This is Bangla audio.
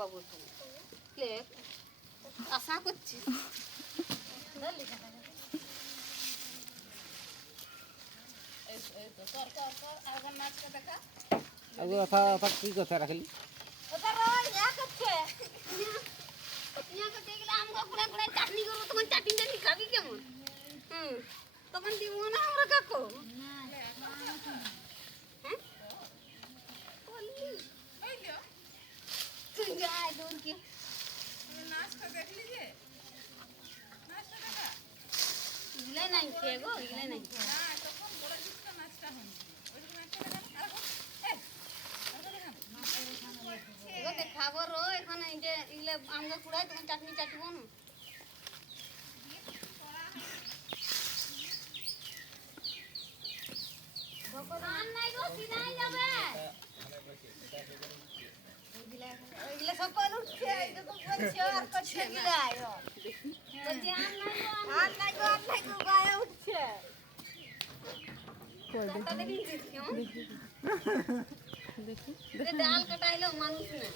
বাবু আশা করছি। কি কথা রাখলি? তখন দিব না আমরা কাকু। যাই দূর কি ইগলে নাই খেয়ে গো ইগলে নাই। এগো দেখাবো রো এখানে এই যে ইগলে আমগো কুড়াই তখন চাটনি চাটবো না? নাই গো যাবে ওইগুলো সকল উঠছে এইরকম বলছে আর করছে গিলা বলছি আম নাই গো আম আর নাই গো আর নাই গো গায়ে উঠছে তাতে দিন কেমন ডাল কাটাইলো মানুষ না।